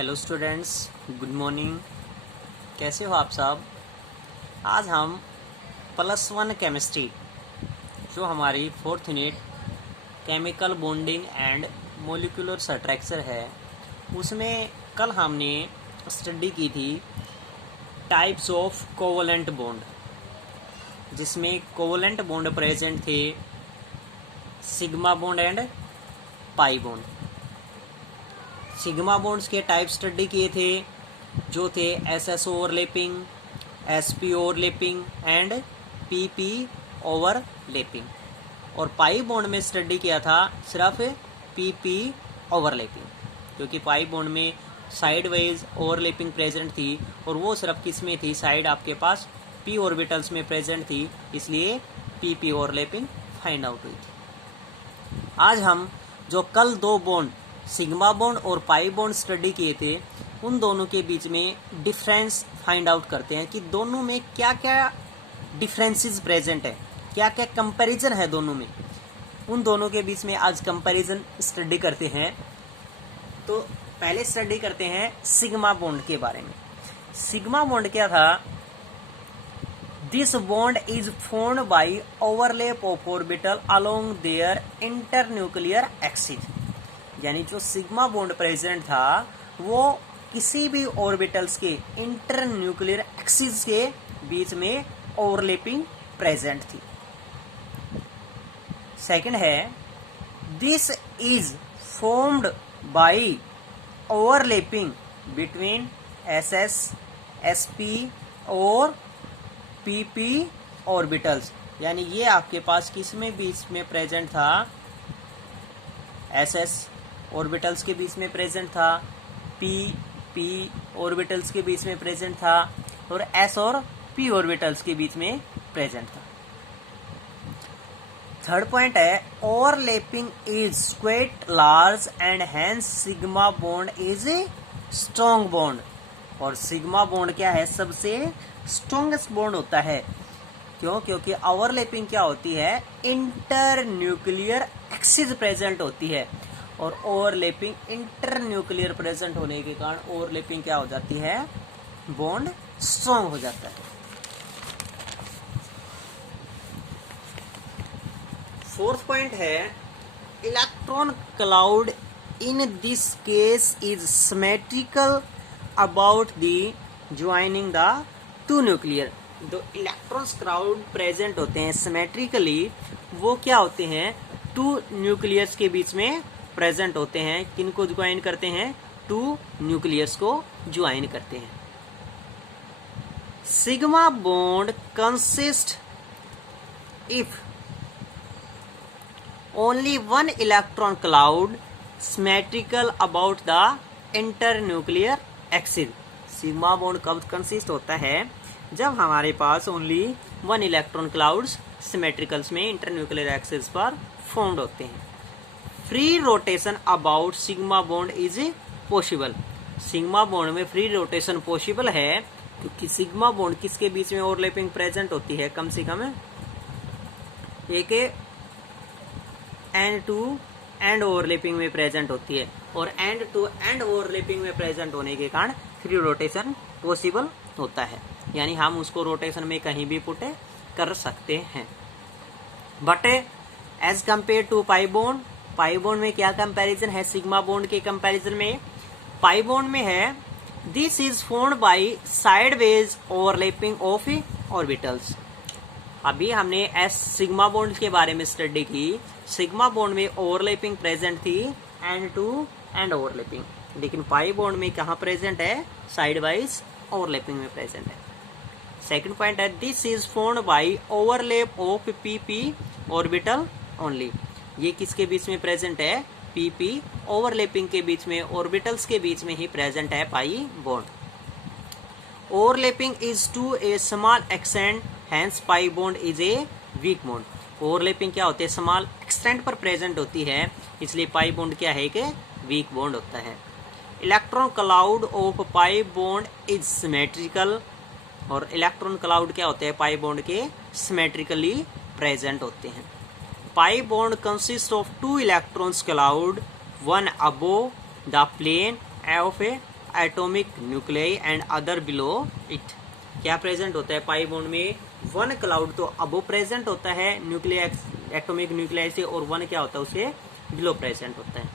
Hello students, good morning. कैसे हो आप सब। आज हम +1 केमिस्ट्री जो हमारी 4th unit chemical bonding and molecular structure है, उसमें कल हमने स्टडी की थी टाइप्स ऑफ कोवलेंट बॉन्ड, जिसमें कोवलेंट बॉन्ड प्रेजेंट थे sigma bond and pi bond. Sigma bonds के टाइप स्टडी किए थे जो थे SS overlapping, SP overlapping and PP overlapping, और पाई बॉन्ड में स्टडी किया था सिर्फ PP ओवरलैपिंग, क्योंकि पाई बॉन्ड में साइड वाइज ओवरलैपिंग प्रेजेंट थी और वो सिर्फ किस में थी, साइड आपके पास p ऑर्बिटल्स में प्रेजेंट थी, इसलिए PP ओवरलैपिंग फाइंड आउट हुई थी। आज हम जो कल दो बॉन्ड सिग्मा बॉन्ड और पाई बॉन्ड स्टडी किए थे, उन दोनों के बीच में डिफरेंस फाइंड आउट करते हैं कि दोनों में क्या क्या डिफरेंसेस प्रेजेंट है, क्या क्या कंपैरिजन है दोनों में। उन दोनों के बीच में आज कंपैरिजन स्टडी करते हैं। तो पहले स्टडी करते हैं सिग्मा बॉन्ड के बारे में। सिग्मा बॉन्ड क्या था? This bond is formed by overlap of orbital along their internuclear axis, यानी जो सिग्मा बॉन्ड प्रेजेंट था वो किसी भी ऑर्बिटल्स के इंटरन्यूक्लियर एक्सिस के बीच में ओवरलैपिंग प्रेजेंट थी। सेकंड है, this is formed bye overlapping between SS, SP और PP ऑर्बिटल्स, यानी ये आपके पास किस में बीच में प्रेजेंट था, SS ऑर्बिटल्स के बीच में प्रेजेंट था, PP ऑर्बिटल्स के बीच में प्रेजेंट था, और S और P ऑर्बिटल्स के बीच में प्रेजेंट था। थर्ड पॉइंट है, overlapping is quite large and hence sigma bond is a strong bond, और सिग्मा बॉन्ड क्या है, सबसे स्ट्रॉन्गेस्ट बॉन्ड होता है। क्यों? क्योंकि ओवरलैपिंग क्या होती है, इंटर न्यूक्लियर एक्सिस प्रेजेंट होती है, और ओवरलैपिंग इंटर न्यूक्लियर प्रेजेंट होने के कारण ओवरलैपिंग क्या हो जाती है, बॉन्ड स्ट्रॉन्ग हो जाता है। फोर्थ पॉइंट है, electron cloud in this case is symmetrical about the joining the two nuclear. जो इलेक्ट्रॉन्स क्राउड प्रेजेंट होते हैं सिमेट्रिकली, वो क्या होते हैं, टू न्यूक्लियस के बीच में प्रेजेंट होते हैं। किनको ज्वाइन करते हैं, टू न्यूक्लियस को ज्वाइन करते हैं। Sigma bond consist if only one electron cloud symmetrical about the inter nuclear axis. Sigma bond कब कंसिस्ट होता है, जब हमारे पास ओनली वन इलेक्ट्रॉन क्लाउड्स सिमेट्रिकल्स में इंटरन्यूक्लियर एक्सिस पर फॉर्म्ड होते हैं। Free rotation about sigma bond is possible. Sigma bond में फ्री रोटेशन पॉसिबल है क्योंकि सिग्मा बॉन्ड किसके बीच में ओवरलैपिंग प्रेजेंट होती है, कम से कम एक एंड टू एंड ओवरलैपिंग में प्रेजेंट होती है, और एंड टू एंड ओवरलैपिंग में प्रेजेंट होने के कारण फ्री रोटेशन पॉसिबल होता है, यानी हम उसको रोटेशन में कहीं भी पुट कर सकते हैं। But as compare to pi bond, pi bond में क्या कंपैरिजन है सिग्मा बॉन्ड के कंपैरिजन में? पाई बॉन्ड में है, this is formed bye sideways overlapping of orbitals. अभी हमने एस सिग्मा बॉन्ड के बारे में स्टडी की। सिग्मा बॉन्ड में ओवरलैपिंग प्रेजेंट थी, एंड टू एंड ओवरलैपिंग, लेकिन पाई बॉन्ड में कहाँ प्रेजेंट है, साइड वाइज ओवरलैपिंग में प्रेजेंट है। सेकंड पॉइंट है, this is formed by overlap of PP orbital only. ये किसके बीच में प्रेजेंट है, PP ओवरलैपिंग के बीच में, ऑर्बिटल्स के बीच में ही प्रेजेंट है pi bond. Overlapping is to a small extent, hence pi bond is a weak bond. Overlapping क्या होती है, स्मॉल एक्सटेंट पर प्रेजेंट होती है, इसलिए पाई बॉन्ड क्या है कि वीक बॉन्ड होता है। Electron cloud of pi bond is symmetrical, और इलेक्ट्रॉन क्लाउड क्या होते हैं, पाई बॉन्ड के सिमेट्रिकली प्रेजेंट होते हैं। Pi bond consist of two electrons cloud, one above the plane of a atomic nuclei and other below it. क्या present होता है पाई बॉन्ड में? 1 क्लाउड तो अबो प्रेजेंट होता है न्यूक्लियर एटॉमिक न्यूक्लियाई से, और 1 क्या होता है उसे बिलो प्रेजेंट होता है।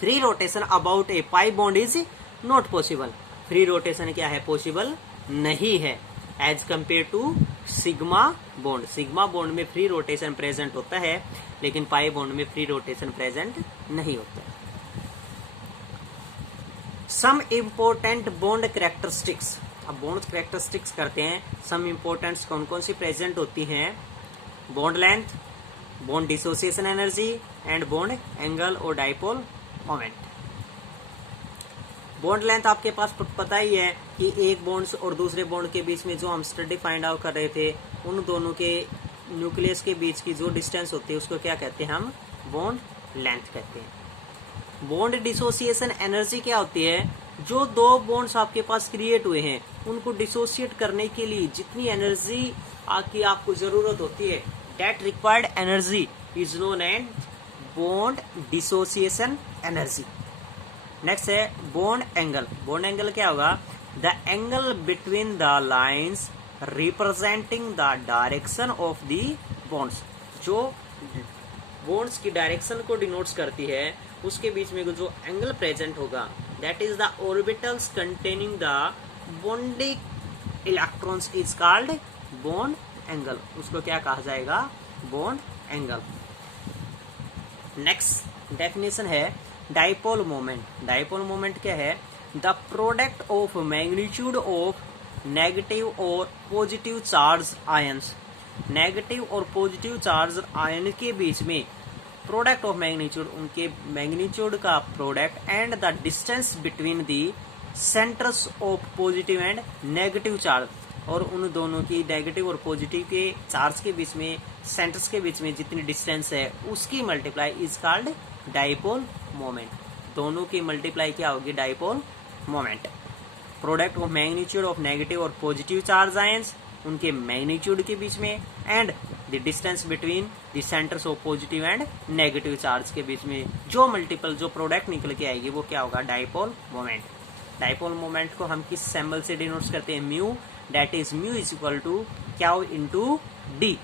Free rotation about a pi bond is not possible. Free rotation क्या है? पॉसिबल नहीं है as compare to sigma bond. Sigma bond में फ्री रोटेशन प्रेजेंट होता है, लेकिन पाई बॉन्ड में फ्री रोटेशन प्रेजेंट नहीं होता है। Some important bond characteristics. अब बॉन्ड कैरेक्टरिस्टिक्स करते हैं। सम इम्पोर्टेंट्स कौन कौन सी प्रेजेंट होती हैं? Bond length, bond dissociation energy and bond angle और डाइपोल मोमेंट। बॉन्ड लेंथ आपके पास पता ही है कि एक बॉन्ड और दूसरे बॉन्ड के बीच में जो हम स्टडी फाइंड आउट कर रहे थे, उन दोनों के न्यूक्लियस के बीच की जो डिस्टेंस होती है उसको क्या कहते हैं? हम बॉन्ड लेंथ कहते हैं। बॉन्ड डिसोसिएशन एनर्जी क्या होती है? जो दो बॉन्ड्स आपके पास क्रिएट हुए हैं उनको डिसोसिएट करने के लिए जितनी एनर्जी की आपको जरूरत होती है, that required energy is known as bond dissociation energy. Next है बॉन्ड एंगल। बॉन्ड एंगल क्या होगा? The angle between the lines representing the direction of the bonds. जो बॉन्ड्स की डायरेक्शन को डिनोट्स करती है, उसके बीच में जो एंगल प्रेजेंट होगा, that is the orbitals containing the bonding electrons is called bond angle. उसको क्या कहा जाएगा? Bond angle. नेक्स्ट डेफिनेशन है डाइपोल मोमेंट। डाइपोल मोमेंट क्या है? The product of magnitude of negative और पॉजिटिव चार्ज आयंस। नेगेटिव और पॉजिटिव चार्ज आयन के बीच में प्रोडक्ट ऑफ मैग्नीट्यूड, उनके मैग्नीट्यूड का product and the distance between the centres of positive and negative charge, और उन दोनों की नेगेटिव और पॉजिटिव के चार्ज के बीच में सेंटर्स के बीच में जितनी डिस्टेंस है उसकी multiply is called dipole moment. दोनों की मल्टीप्लाई क्या होगी? Dipole moment. Product of magnitude of negative और पॉजिटिव चार्ज आयंस, उनके मैग्नीट्यूड के बीच में, and the distance between the centres of positive and negative charge के बीच में जो मल्टीपल जो प्रोडक्ट निकल के आएगी वो क्या होगा? Dipole moment. डाइपोल मोमेंट को हम किस सिंबल से डिनोट करते हैं? Mu. That is mu is equal to q into d,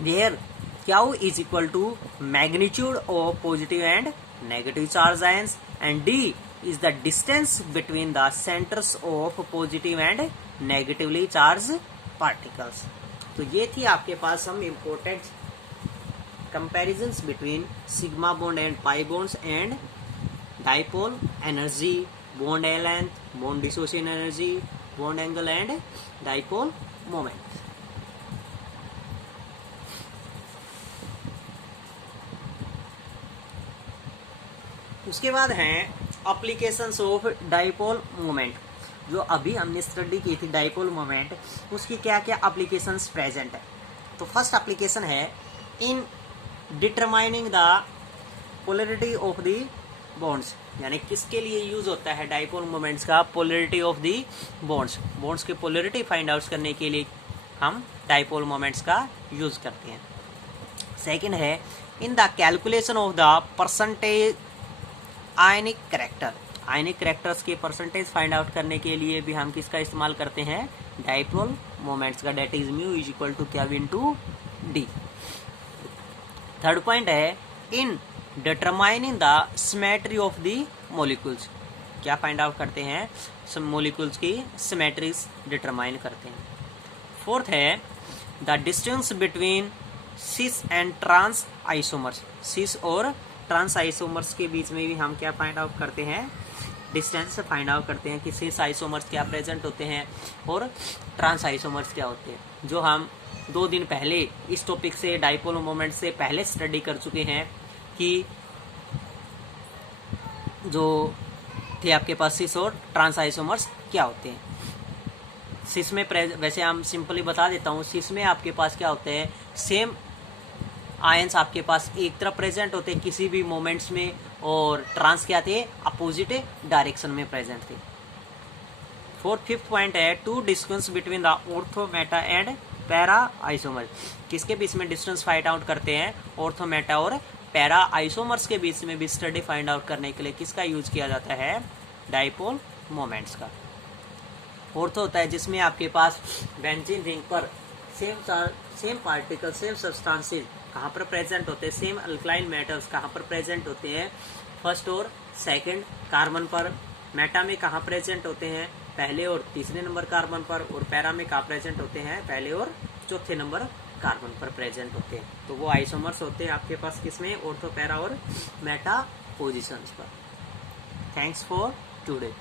where q is equal to magnitude of positive and negative charge ions and D is the distance between the centers of positive and negatively charged particles। तो ये थी आपके पास some important comparisons between sigma bond and pi bonds and dipole energy, bond length, bond dissociation energy, bond angle and dipole moment। उसके बाद हैं applications of dipole moment. जो अभी हमने स्टडी की थी डाइपोल मोमेंट, उसकी क्या क्या एप्लीकेशंस प्रेजेंट है। तो फर्स्ट एप्लीकेशन है in determining the polarity of the bonds. यानी किसके लिए यूज होता है डाइपोल मोमेंट्स का? Polarity of the bonds. Bonds की पोलरिटी फाइंड आउट करने के लिए हम डाइपोल मोमेंट्स का यूज करते हैं। सेकेंड है in the calculation of the percentage ionic character. Ionic characters के परसेंटेज फाइंड आउट करने के लिए भी हम किसका इस्तेमाल करते हैं? डाइपोल मोमेंट्स का। That is mu is equal to Q into D. Third point है in determining the symmetry of the molecules. क्या फाइंड आउट करते हैं? मॉलिक्यूल्स की सिमेट्रीज डिटरमाइन करते हैं। फोर्थ है the distance between cis and trans isomers. Cis और trans isomers के बीच में भी हम क्या फाइंड आउट करते हैं? डिस्टेंस फाइंड आउट करते हैं कि सिस आइसोमर्स क्या प्रेजेंट होते हैं और ट्रांस आइसोमर्स क्या होते हैं, जो हम 2 दिन पहले इस टॉपिक से डाइपोल मोमेंट से पहले स्टडी कर चुके हैं कि जो थे आपके पास सिस और ट्रांस आइसोमर्स क्या होते हैं। सिस में वैसे हम सिंपली बता देता हूँ, सिस में आपके पास क्या होते हैं? सेम आयंस आपके पास एक तरफ प्रेजेंट होते हैं किसी भी मोमेंट्स में, और ट्रांस क्या थे? अपोजिट डायरेक्शन में प्रेजेंट थे। फिफ्थ पॉइंट है to distance between the ortho meta and para isomer. किसके बीच में डिस्टेंस फाइंड आउट करते हैं? ऑर्थो मेटा और पैरा आइसोमर्स के बीच में भी स्टडी फाइंड आउट करने के लिए किसका यूज किया जाता है? डाइपोल मोमेंट्स का। ऑर्थो होता है जिसमें आपके पास बेंजीन रिंग पर सेम पार्टिकल सेम सब्सटेंसेस कहाँ पर प्रेजेंट होते हैं, सेम अल्कलाइन मेटल्स कहाँ पर प्रेजेंट होते हैं, फर्स्ट और सेकंड कार्बन पर। मेटा में कहाँ प्रेजेंट होते हैं, पहले और तीसरे नंबर कार्बन पर। और पैरा में कहाँ प्रेजेंट होते हैं, पहले और चौथे नंबर कार्बन पर प्रेजेंट होते हैं। तो वो आइसोमर्स होते हैं आपके पास किसमें, ऑर्थो, पैरा और मेटा पोजिशंस पर। Thanks for today.